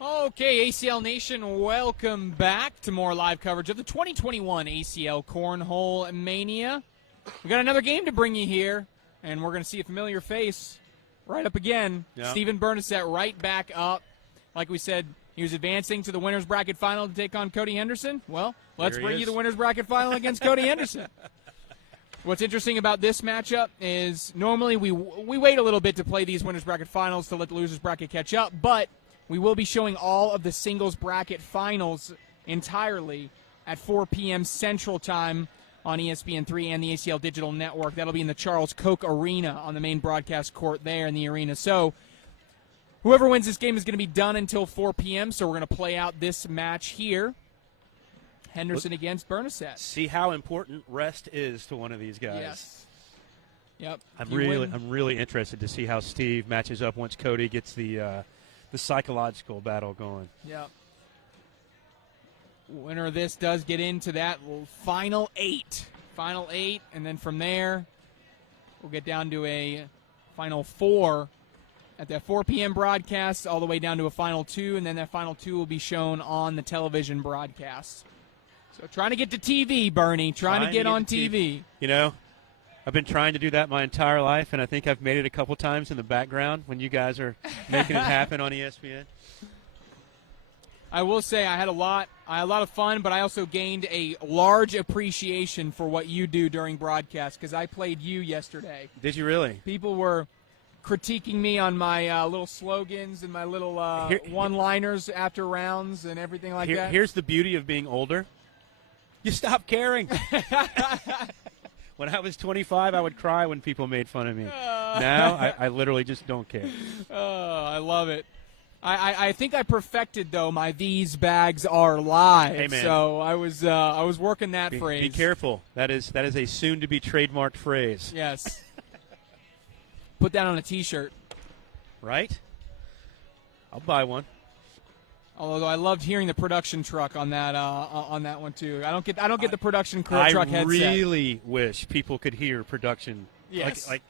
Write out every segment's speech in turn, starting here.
Okay, ACL Nation, welcome back to more live coverage of the 2021 ACL Cornhole Mania. We got another game to bring you here, and we're going to see a familiar face right up again. Yep. Stephen Bernacet right back up. Like we said, he was advancing to the winner's bracket final to take on Cody Henderson. Well, let's bring you the winner's bracket final against Cody Henderson. What's interesting about this matchup is normally we wait a little bit to play these winner's bracket finals to let the loser's bracket catch up, but we will be showing all of the singles bracket finals entirely at 4 p.m. Central Time on ESPN3 and the ACL Digital Network. That'll be in the Charles Koch Arena on the main broadcast court there in the arena. So whoever wins this game is going to be done until 4 p.m., so we're going to play out this match here. Henderson against Bernacet. See how important rest is to one of these guys. Yes. Yep. I'm really interested to see how Steve matches up once Cody gets the psychological battle going. Yep. Winner of this does get into that final eight. Final eight, and then from there, we'll get down to a final four at that 4 p.m. broadcast, all the way down to a final two, and then that final two will be shown on the television broadcast. So trying to get to TV, Bernie. Trying to get on TV. You know, I've been trying to do that my entire life, and I think I've made it a couple times in the background when you guys are making it happen on ESPN. I will say I had a lot of fun, but I also gained a large appreciation for what you do during broadcast because I played you yesterday. Did you really? People were critiquing me on my little slogans and my little one-liners after rounds and everything like that. Here's the beauty of being older. You stop caring. When I was 25, I would cry when people made fun of me. Now, I literally just don't care. Oh, I love it. I think I perfected, though, my "these bags are live." Hey, man. So I was working that phrase. Be careful. That is a soon-to-be trademarked phrase. Yes. Put that on a T-shirt. Right? I'll buy one. Although I loved hearing the production truck on that one too. I don't get the production truck headset. I really wish people could hear production. Yes. Like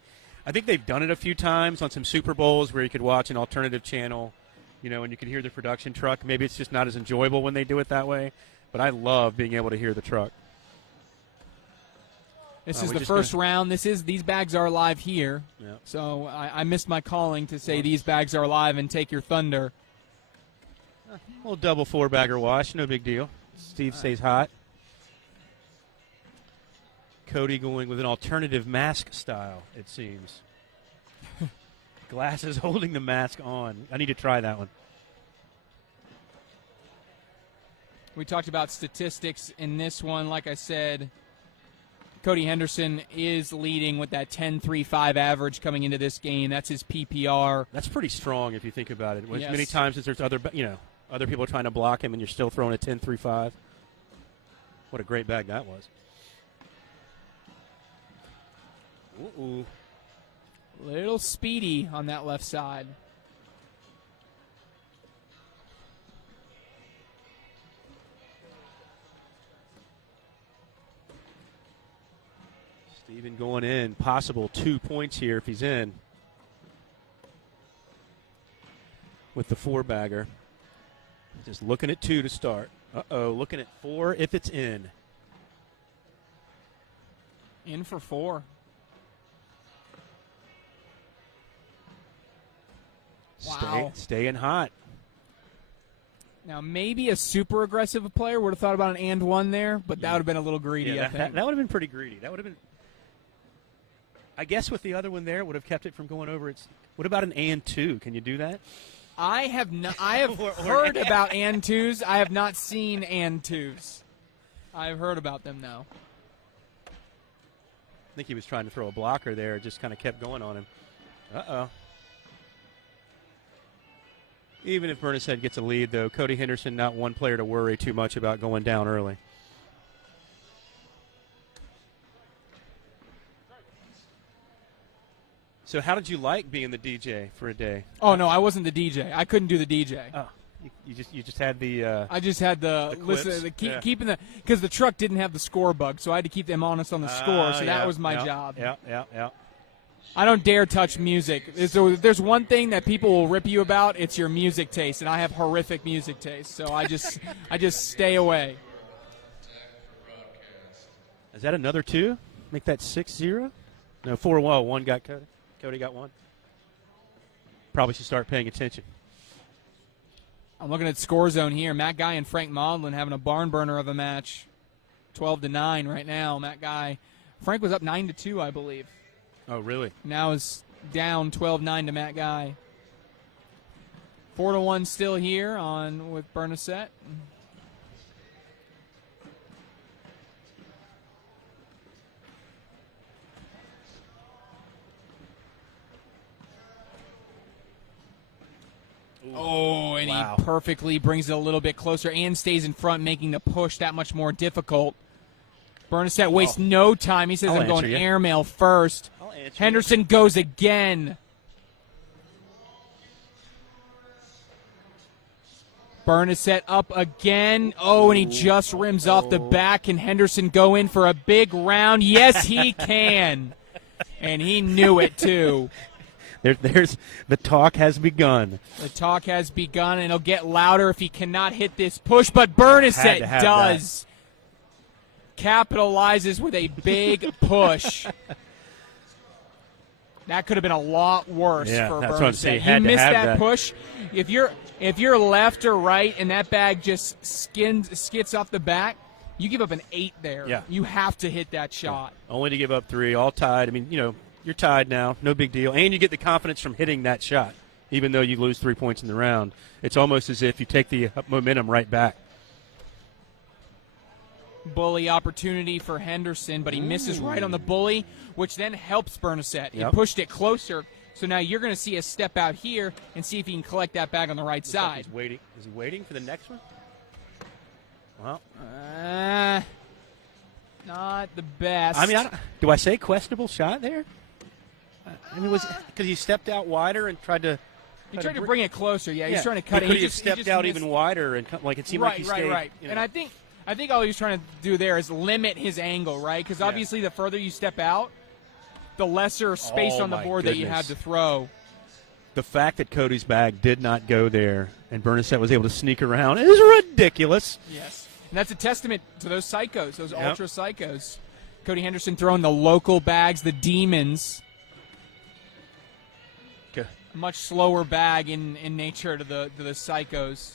I think they've done it a few times on some Super Bowls where you could watch an alternative channel, and you can hear the production truck. Maybe it's just not as enjoyable when they do it that way, but I love being able to hear the truck. This is the first round. These bags are live here. Yeah. So I missed my calling to say these bags are live and take your thunder. A little double four-bagger wash, no big deal. Steve stays hot. Cody going with an alternative mask style, it seems. Glasses holding the mask on. I need to try that one. We talked about statistics in this one. Like I said, Cody Henderson is leading with that 10.35 average coming into this game. That's his PPR. That's pretty strong if you think about it. Yes. Many times as there's other people trying to block him and you're still throwing a 10.35. What a great bag that was. Ooh. Little speedy on that left side. Steven going in. Possible 2 points here if he's in. With the four-bagger. Just looking at 2 to start. Uh-oh, looking at 4 if it's in. In for 4. Wow. Staying hot. Now, maybe a super aggressive player would have thought about an and one there, but that would have been a little greedy, I think. That would have been pretty greedy. That would have been. I guess with the other one there, would have kept it from going over. What about an and two? Can you do that? I have heard about and twos. I have not seen and twos. I've heard about them, though. I think he was trying to throw a blocker there. It just kind of kept going on him. Uh-oh. Even if Bernacet gets a lead, though, Cody Henderson not one player to worry too much about going down early. So how did you like being the DJ for a day? Oh, no, I wasn't the DJ. I couldn't do the DJ. Oh, you just had the I just had the listen, keeping the – because the truck didn't have the score bug, so I had to keep them honest on the score, so that was my job. Yeah. I don't dare touch music. There's one thing that people will rip you about. It's your music taste, and I have horrific music taste, so I just stay away. Is that another 2? Make that 6-0? No, 4. Well, 1 got Cody. Cody got 1. Probably should start paying attention. I'm looking at Score Zone here. Matt Guy and Frank Maudlin having a barn burner of a match. 12-9 right now. Matt Guy. Frank was up 9-2, I believe. Oh, really? Now is down 12-9 to Matt Guy. 4-1 still here on with Bernacet. Oh, and wow. He perfectly brings it a little bit closer and stays in front, making the push that much more difficult. Bernacet wastes no time. He says, I'm going airmail first. Henderson goes again. Bernacet up again. Oh, and he just rims off the back. Can Henderson go in for a big round? Yes, he can. And he knew it, too. There's the talk has begun. The talk has begun, and it'll get louder if he cannot hit this push, but Bernacet does. Capitalizes with a big push. That could have been a lot worse for Bernacet. You missed that push. If you're left or right and that bag just skits off the back, you give up an 8 there. Yeah. You have to hit that shot. Only to give up 3, all tied. I mean, you're tied now, no big deal. And you get the confidence from hitting that shot, even though you lose 3 points in the round. It's almost as if you take the momentum right back. Bully opportunity for Henderson, but he misses right on the bully, which then helps Bernacet. He pushed it closer, so now you're going to see a step out here and see if he can collect that bag on the right side. He's waiting. Is he waiting for the next one? Well, not the best. I mean, do I say questionable shot there? I mean, was because he stepped out wider and tried to. He tried to bring it closer. Yeah, he's trying to cut it. He just stepped out even wider and it seemed like he stayed. Right. And I think all he was trying to do there is limit his angle, right? Because obviously the further you step out, the lesser space on the board that you have to throw. The fact that Cody's bag did not go there and Bernacet was able to sneak around is ridiculous. Yes. And that's a testament to those psychos, those ultra psychos. Cody Henderson throwing the local bags, the demons. Okay. Much slower bag in nature to the psychos.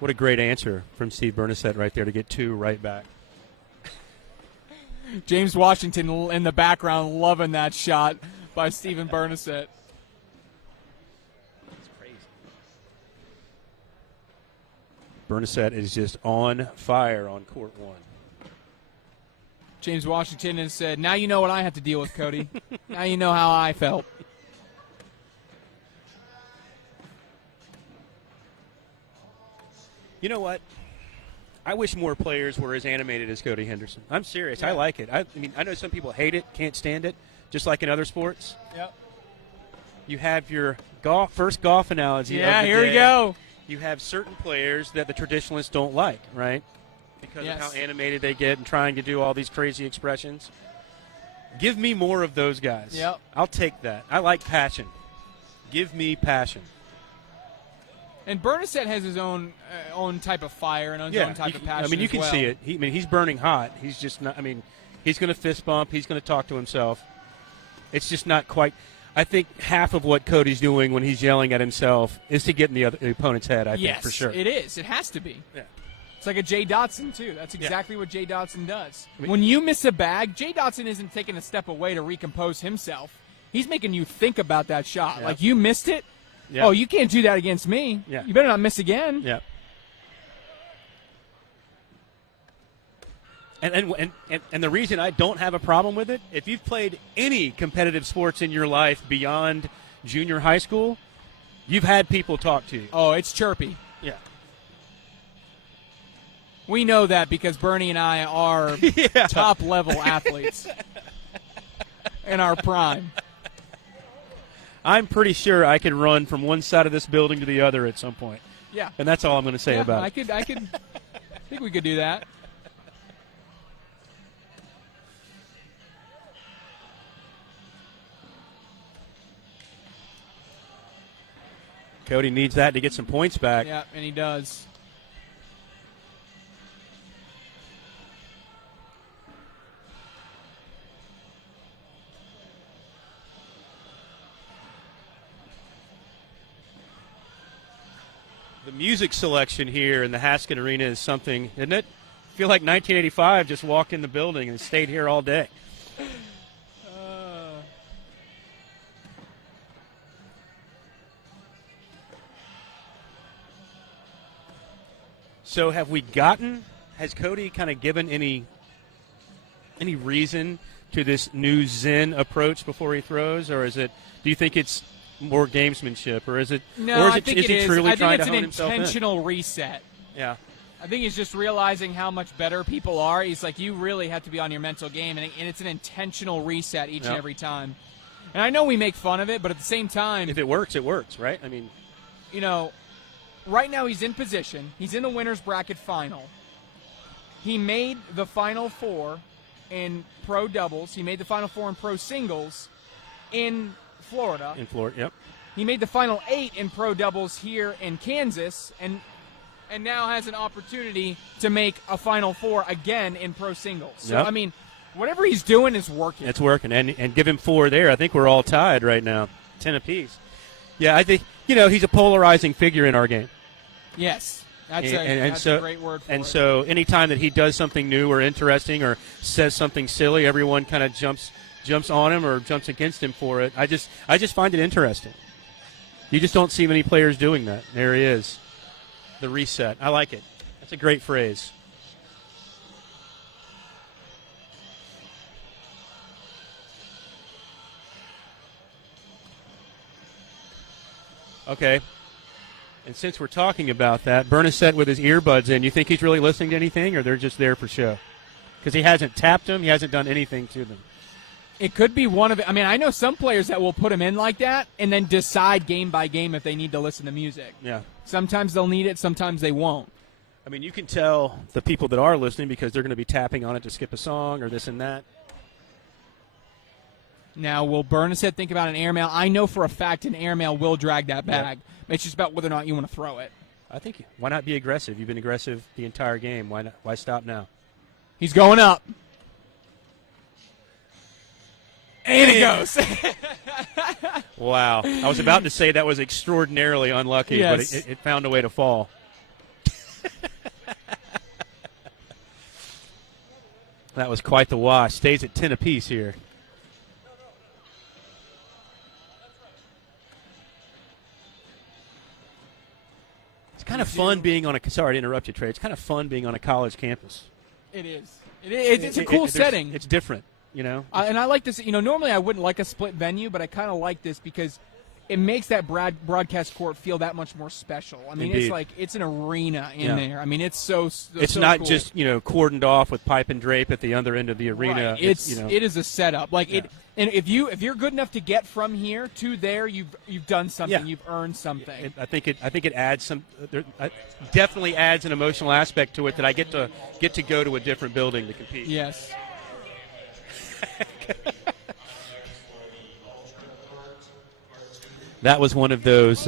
What a great answer from Steve Bernacet right there to get 2 right back. James Washington in the background loving that shot by Stephen Bernacet. That's crazy. Bernacet is just on fire on court 1. James Washington has said, now you know what I have to deal with, Cody. Now you know how I felt. You know what? I wish more players were as animated as Cody Henderson. I'm serious. Yeah. I like it. I mean, I know some people hate it, can't stand it, just like in other sports. Yep. You have your first golf analogy. Yeah, of the here day. we go. You have certain players that the traditionalists don't like, right? Because of how animated they get and trying to do all these crazy expressions. Give me more of those guys. Yep. I'll take that. I like passion. Give me passion. And Bernacet has his own type of fire and his own type of passion. I mean, you can see it. He's burning hot. He's just not. I mean, he's going to fist bump. He's going to talk to himself. It's just not quite. I think half of what Cody's doing when he's yelling at himself is to get in the opponent's head. I think for sure. It is. It has to be. Yeah. It's like a Jay Dotson too. That's exactly what Jay Dotson does. When you miss a bag, Jay Dotson isn't taking a step away to recompose himself. He's making you think about that shot. Like you missed it. Yeah. Oh, you can't do that against me. Yeah. You better not miss again. Yeah. And the reason I don't have a problem with it, if you've played any competitive sports in your life beyond junior high school, you've had people talk to you. Oh, it's chirpy. Yeah. We know that because Bernie and I are top-level athletes in our prime. I'm pretty sure I can run from one side of this building to the other at some point. Yeah. And that's all I'm going to say about it. I think we could do that. Cody needs that to get some points back. Yeah, and he does. The music selection here in the Haskett Arena is something, isn't it? I feel like 1985 just walked in the building and stayed here all day. So has Cody kind of given any reason to this new Zen approach before he throws, or do you think it's more gamesmanship, or is it? No, or I think is he truly I think trying it's to an hone himself in? intentional reset. Yeah. I think he's just realizing how much better people are. He's like, you really have to be on your mental game, and it's an intentional reset each and every time. And I know we make fun of it, but at the same time, if it works, it works, right? I mean, right now he's in position. He's in the winner's bracket final. He made the Final Four in pro doubles. He made the Final Four in pro singles in Florida. Yep. He made the Final 8 in pro doubles here in Kansas, and now has an opportunity to make a Final Four again in pro singles. So, Yep. I mean, whatever he's doing is working. It's working, and give him 4 there. I think we're all tied right now, 10 apiece. Yeah, I think he's a polarizing figure in our game. Yes. That's a great word for it. And so anytime that he does something new or interesting or says something silly, everyone kind of jumps on him or jumps against him for it. I just find it interesting. You just don't see many players doing that. There he is. The reset. I like it. That's a great phrase. Okay. And since we're talking about that, Bernacet with his earbuds in, you think he's really listening to anything, or they're just there for show? Because he hasn't tapped them, he hasn't done anything to them. It could be one of it. I mean, I know some players that will put him in like that and then decide game by game if they need to listen to music. Yeah. Sometimes they'll need it, sometimes they won't. I mean, you can tell the people that are listening because they're going to be tapping on it to skip a song or this and that. Now, will Bernacet think about an airmail? I know for a fact an airmail will drag that bag. Yeah. It's just about whether or not you want to throw it. I think, why not be aggressive? You've been aggressive the entire game. Why stop now? He's going up. And it goes. Wow. I was about to say that was extraordinarily unlucky, yes. But it found a way to fall. That was quite the wash. Stays at 10 apiece here. It's kind of fun being on a – sorry to interrupt you, Trey. It's kind of fun being on a college campus. It is. It's a cool setting. It's different, and I like this. Normally I wouldn't like a split venue, but I kind of like this because it makes that broadcast court feel that much more special. I mean, Indeed. It's like it's an arena in there. I mean, it's so it's so not cool. just cordoned off with pipe and drape at the other end of the arena. Right. It is a setup. Like and if you're good enough to get from here to there, you've done something. Yeah. You've earned something. I think it adds some. Definitely adds an emotional aspect to it that I get to go to a different building to compete. Yes. That was one of those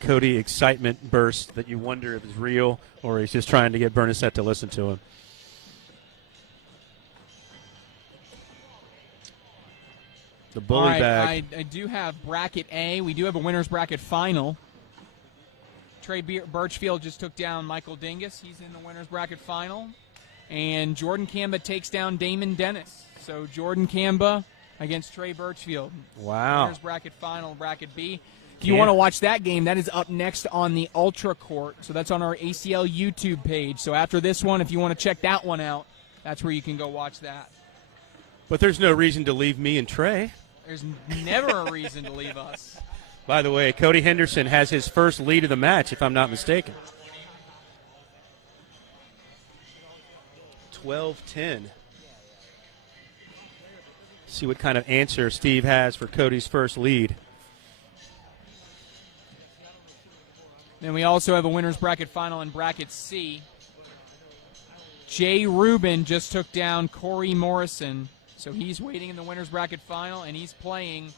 Cody excitement bursts that you wonder if it's real or he's just trying to get Bernacet to listen to him. The bully bag. I do have bracket A. We do have a winner's bracket final. Trey Birchfield just took down Michael Dingus. He's in the winner's bracket final. And Jordan Kamba takes down Damon Dennis. So Jordan Kamba against Trey Birchfield. Wow. Winner's bracket final, bracket B. If you want to watch that game, that is up next on the Ultra Court. So that's on our ACL YouTube page. So after this one, if you want to check that one out, that's where you can go watch that. But there's no reason to leave me and Trey. There's never a reason to leave us. By the way, Cody Henderson has his first lead of the match, if I'm not mistaken. 12-10. See what kind of answer Steve has for Cody's first lead. Then we also have a winner's bracket final in bracket C. Jay Rubin just took down Corey Morrison. So he's waiting in the winner's bracket final, and he's playing,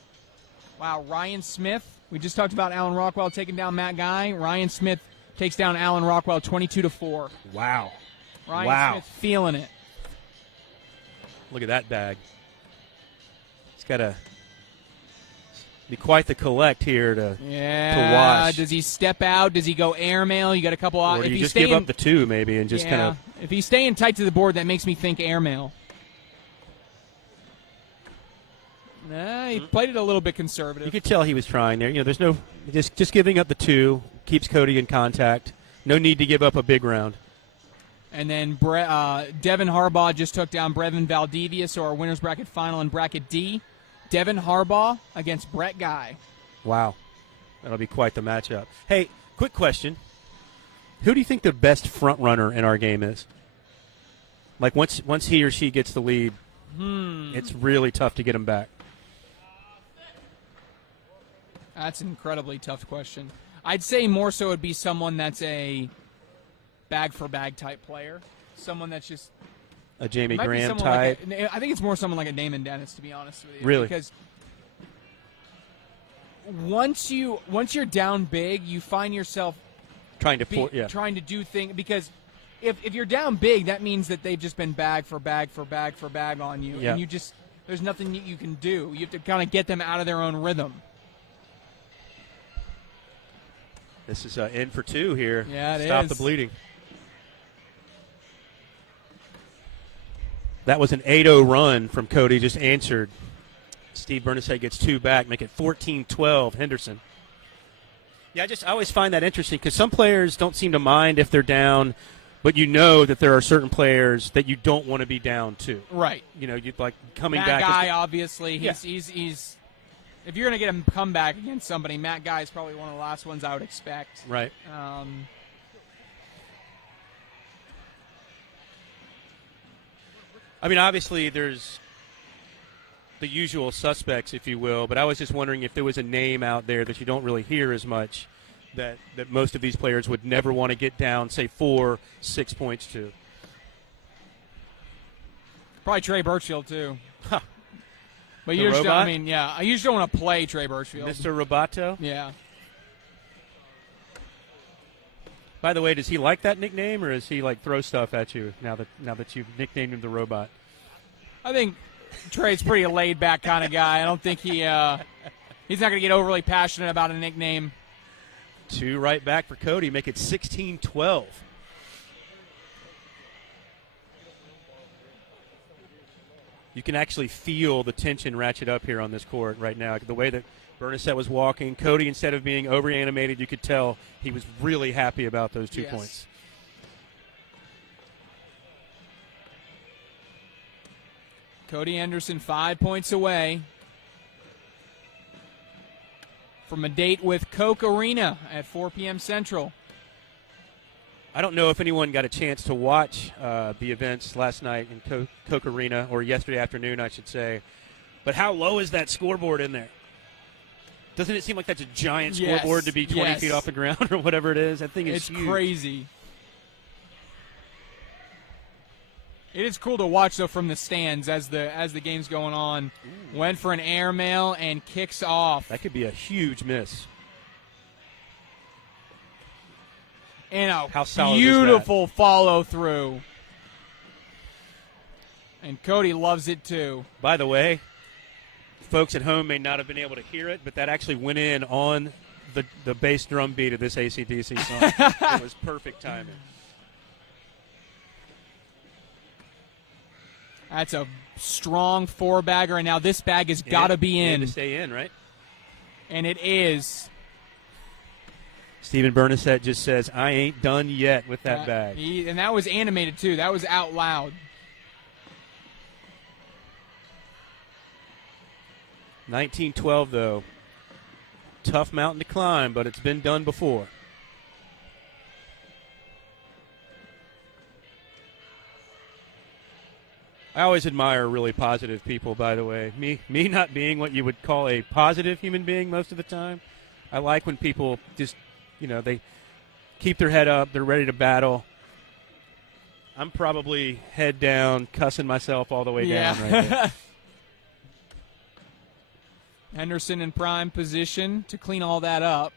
Ryan Smith We just talked about Alan Rockwell taking down Matt Guy. Ryan Smith takes down Alan Rockwell 22-4. Wow. Ryan Smith feeling it. Look at that bag. He's got to be quite the collect here to wash. Does he step out? Does he go airmail? You got a couple. Or do you just give up the 2 maybe and just kind of. If he's staying tight to the board, that makes me think airmail. He played it a little bit conservative. You could tell he was trying there. You know, there's no just giving up the 2 keeps Cody in contact. No need to give up a big round. And then Devin Harbaugh just took down Brevin Valdivia, so our winners bracket final in bracket D. Devin Harbaugh against Brett Guy. Wow. That'll be quite the matchup. Hey, quick question. Who do you think the best front runner in our game is? Like once he or she gets the lead, it's really tough to get him back. That's an incredibly tough question. I'd say more so it'd be someone that's a bag-for-bag type player. Someone that's just a Jamie Graham type. I think it's more someone like a Damon Dennis, to be honest with you. Really? Because once you're down big, you find yourself trying to do things. Because if you're down big, that means that they've just been bag for bag for bag for bag on you. Yeah. And there's nothing you can do. You have to kind of get them out of their own rhythm. This is in for 2 here. Yeah, it Stop is. the bleeding. That was an 8-0 run from Cody, just answered. Steve Bernacet gets 2 back, make it 14-12, Henderson. Yeah, I always find that interesting because some players don't seem to mind if they're down, but you know that there are certain players that you don't want to be down to. Right. You know, you'd like coming Matt back. Guy, obviously, he's if you're going to get him come back against somebody, Matt Guy is probably one of the last ones I would expect. Right. I mean, obviously, there's the usual suspects, if you will, but I was just wondering if there was a name out there that you don't really hear as much that most of these players would never want to get down, say, 4-6 points to. Probably Trey Birchfield, too. Huh. But you just don't, I usually don't want to play Trey Birchfield. Mr. Roboto? Yeah. By the way, does he like that nickname, or does he throw stuff at you now that you've nicknamed him the Robot? I think Trey's pretty laid back kind of guy. I don't think he's not going to get overly passionate about a nickname. 2 right back for Cody, make it 16-12. You can actually feel the tension ratchet up here on this court right now. The way that Bernacet was walking, Cody, instead of being over-animated, you could tell he was really happy about those 2 points. Cody Henderson 5 points away from a date with Coke Arena at 4 p.m. Central. I don't know if anyone got a chance to watch the events last night in Coke Arena, or yesterday afternoon, I should say. But how low is that scoreboard in there? Doesn't it seem like that's a giant scoreboard to be 20 feet off the ground or whatever it is? That thing is huge. It's crazy. It is cool to watch, though, from the stands as the game's going on. Ooh. Went for an airmail and kicks off. That could be a huge miss. And a beautiful follow-through. And Cody loves it, too. By the way, folks at home may not have been able to hear it, but that actually went in on the bass drum beat of this AC/DC song. It was perfect timing. That's a strong 4-bagger, and now this bag has got to be in. To stay in, right? And it is. Stephen Bernacet just says, I ain't done yet with that bag. And that was animated, too. That was out loud. 19-12, though. Tough mountain to climb, but it's been done before. I always admire really positive people, by the way. Me not being what you would call a positive human being most of the time. I like when people just, they keep their head up, they're ready to battle. I'm probably head down, cussing myself all the way down right now. Henderson in prime position to clean all that up.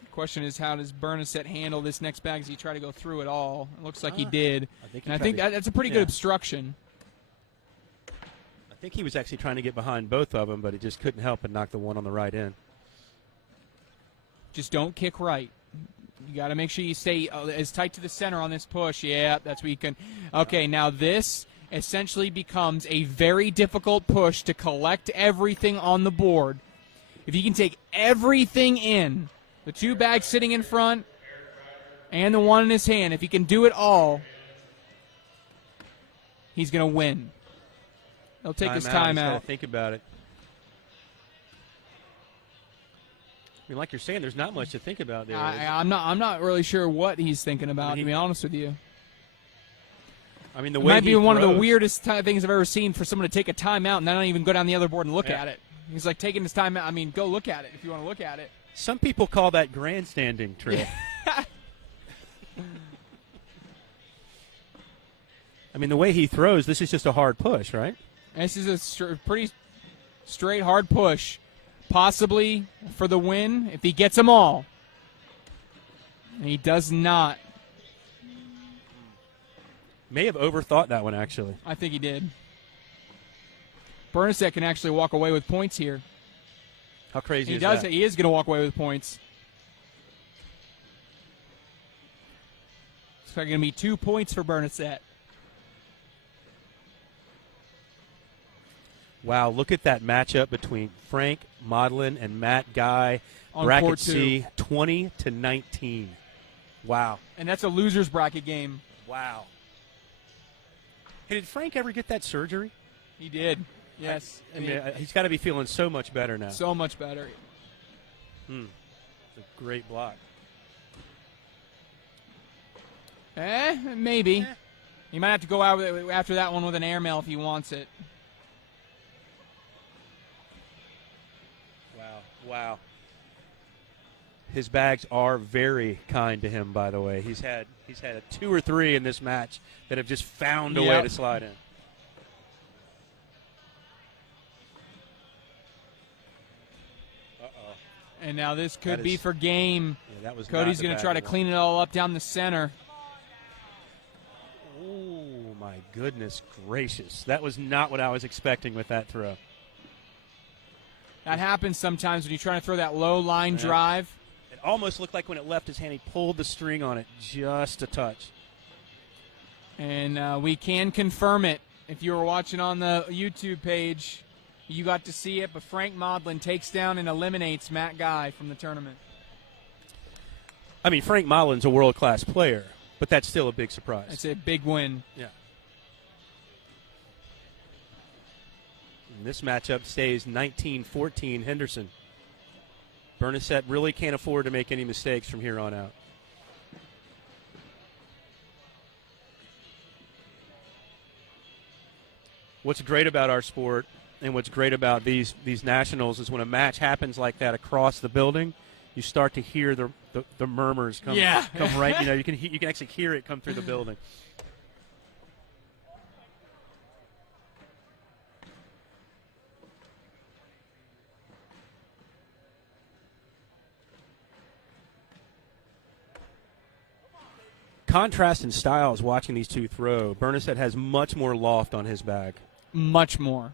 The question is, how does Bernacet handle this next bag? Does he try to go through it all? It looks like he did. I think that's a pretty good obstruction. I think he was actually trying to get behind both of them, but he just couldn't help but knock the one on the right in. Just don't kick right. You got to make sure you stay as tight to the center on this push. Yeah, that's what you can. Okay, now this essentially becomes a very difficult push to collect everything on the board. If you can take everything in, the 2 bags sitting in front and the one in his hand, if he can do it all, he's going to win. He'll take his time out. Think about it. I mean, like you're saying, there's not much to think about there. I'm not really sure what he's thinking about, to be honest with you. I mean, the it way might be he one throws, of the weirdest things I've ever seen for someone to take a timeout and not even go down the other board and look at it. He's like taking his time out. I mean, go look at it if you want to look at it. Some people call that grandstanding, Trick. I mean, the way he throws, this is just a hard push, right? This is a pretty straight, hard push. Possibly for the win if he gets them all. And he does not. May have overthought that one, actually. I think he did. Bernacet can actually walk away with points here. How crazy is that? He is going to walk away with points. It's going to be 2 points for Bernacet. Wow, look at that matchup between Frank Modlin and Matt Guy. Bracket C, 20-19. Wow. And that's a loser's bracket game. Wow. Hey, did Frank ever get that surgery? He did. Yes. I mean, he's got to be feeling so much better now. So much better. It's a great block. Maybe. He might have to go out after that one with an airmail if he wants it. Wow. His bags are very kind to him, by the way. He's had a 2 or 3 in this match that have just found a way to slide in. Uh-oh. And now this could be for game. Yeah, that was Cody's going to try to clean it all up down the center. Oh, my goodness gracious. That was not what I was expecting with that throw. That happens sometimes when you're trying to throw that low line drive. It almost looked like when it left his hand, he pulled the string on it just a touch. And we can confirm it. If you were watching on the YouTube page, you got to see it. But Frank Modlin takes down and eliminates Matt Guy from the tournament. I mean, Frank Modlin's a world-class player, but that's still a big surprise. It's a big win. Yeah. And this matchup stays 19-14 Henderson. Bernacet really can't afford to make any mistakes from here on out. What's great about our sport and what's great about these nationals is when a match happens like that across the building, you start to hear the murmurs come right. You can actually hear it come through the building. Contrast in styles watching these two throw. Bernacet has much more loft on his bag. Much more.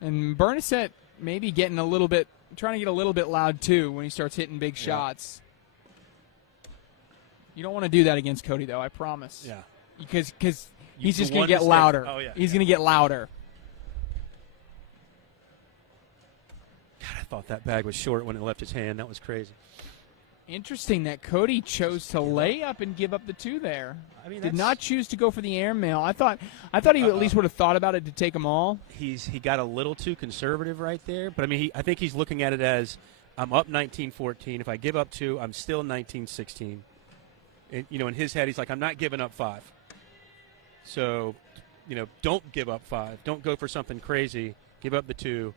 And Bernacet maybe getting a little bit, trying to get a little bit loud too when he starts hitting big shots. You don't want to do that against Cody, though, I promise. Yeah. Because he's just going to get louder. Oh, yeah. He's going to get louder. God, I thought that bag was short when it left his hand. That was crazy. Interesting that Cody chose to lay up and give up the 2 there. I mean, did not choose to go for the airmail. I thought he at least would have thought about it to take them all. He got a little too conservative right there, but I mean, I think he's looking at it as I'm up 19-14. If I give up 2, I'm still 19-16. And, in his head, he's like, I'm not giving up 5. So, don't give up 5. Don't go for something crazy. Give up the 2.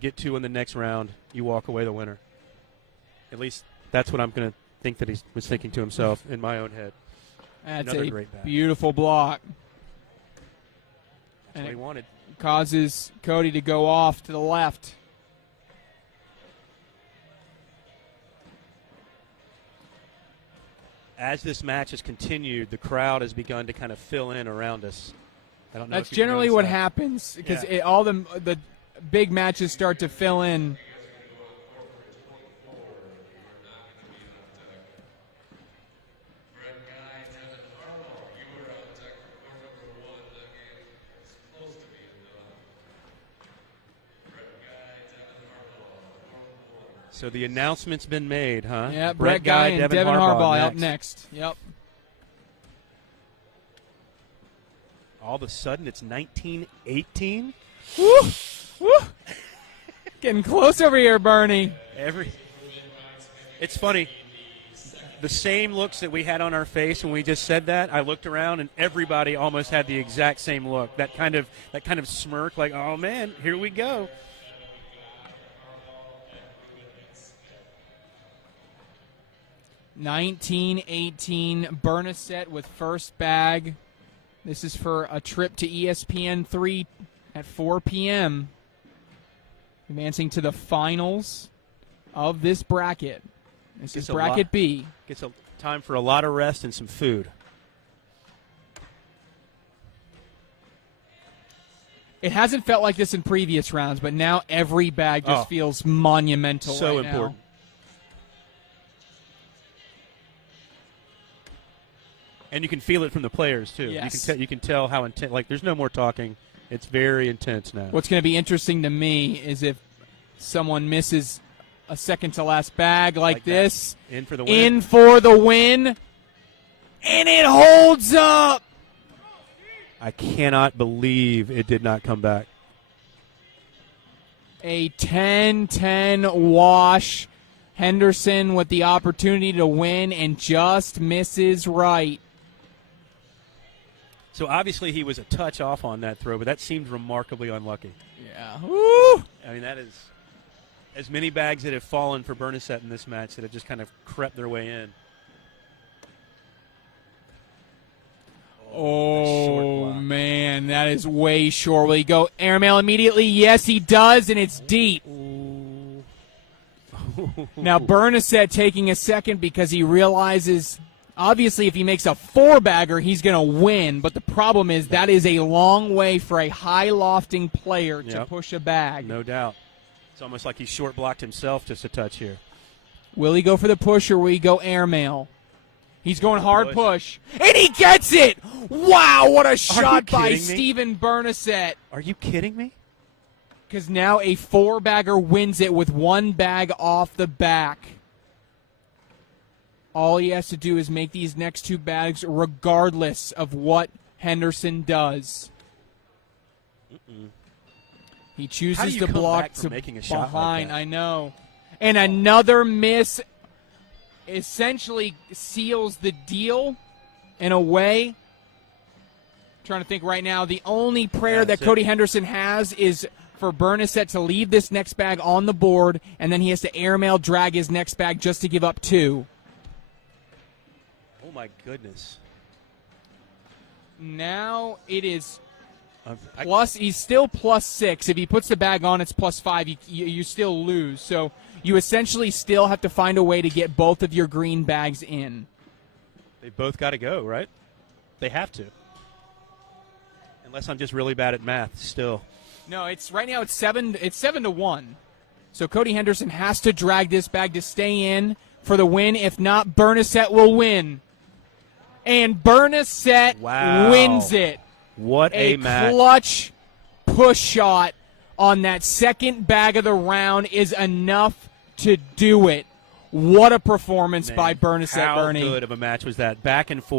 Get 2 in the next round. You walk away the winner. At least that's what I'm going to think that he was thinking to himself in my own head. That's Another a great bag. beautiful block. That's what he wanted. Causes Cody to go off to the left. As this match has continued, the crowd has begun to kind of fill in around us. I don't know. That's if you've generally noticed what that. happens because Yeah. all the big matches start to fill in. So the announcement's been made, huh? Yeah, Brett Guy and Devin Harbaugh up next. Yep. All of a sudden, it's 1918. Woo! Woo! Getting close over here, Bernie. It's funny. The same looks that we had on our face when we just said that, I looked around and everybody almost had the exact same look. That kind of smirk, like, oh man, here we go. $19-18, Bernacet with first bag. This is for a trip to ESPN 3 at 4 p.m. Advancing to the finals of this bracket. This is bracket B. Gets a time for a lot of rest and some food. It hasn't felt like this in previous rounds, but now every bag just feels monumental. So right important. Now. And you can feel it from the players too. Yes. You can tell how intense. Like there's no more talking. It's very intense now. What's going to be interesting to me is if someone misses a second to last bag like this. In for the win. In for the win. And it holds up. I cannot believe it did not come back. A 10-10 wash. Henderson with the opportunity to win and just misses right. So obviously he was a touch off on that throw, but that seemed remarkably unlucky. Yeah. Woo! I mean, that is as many bags that have fallen for Bernacet in this match that have just kind of crept their way in. Oh, man, that is way short. Will he go airmail immediately? Yes, he does, and it's deep. Now, Bernacet taking a second because he realizes, obviously, if he makes a four-bagger, he's going to win. But the problem is that is a long way for a high-lofting player to push a bag. No doubt. It's almost like he short-blocked himself just a touch here. Will he go for the push or will he go airmail? He's going hard push. And he gets it! Wow, what a shot by Steven Bernacet. Are you kidding me? Because now a four-bagger wins it with one bag off the back. All he has to do is make these next two bags regardless of what Henderson does. He chooses to block to making a shot behind. like that? I know. And another miss essentially seals the deal in a way. Trying to think right now. The only prayer that Cody Henderson has is for Bernacet to leave this next bag on the board, and then he has to airmail drag his next bag just to give up two. Oh, my goodness. Now it is plus. He's still +6. If he puts the bag on, it's +5. You still lose. So you essentially still have to find a way to get both of your green bags in. They both got to go, right? They have to. Unless I'm just really bad at math still. No, it's right now it's 7-1. So Cody Henderson has to drag this bag to stay in for the win. If not, Bernacet will win. And Bernacet wins it. What a match. Clutch push shot on that second bag of the round is enough to do it. What a performance by Bernacet, Bernie. How good of a match was that? Back and forth.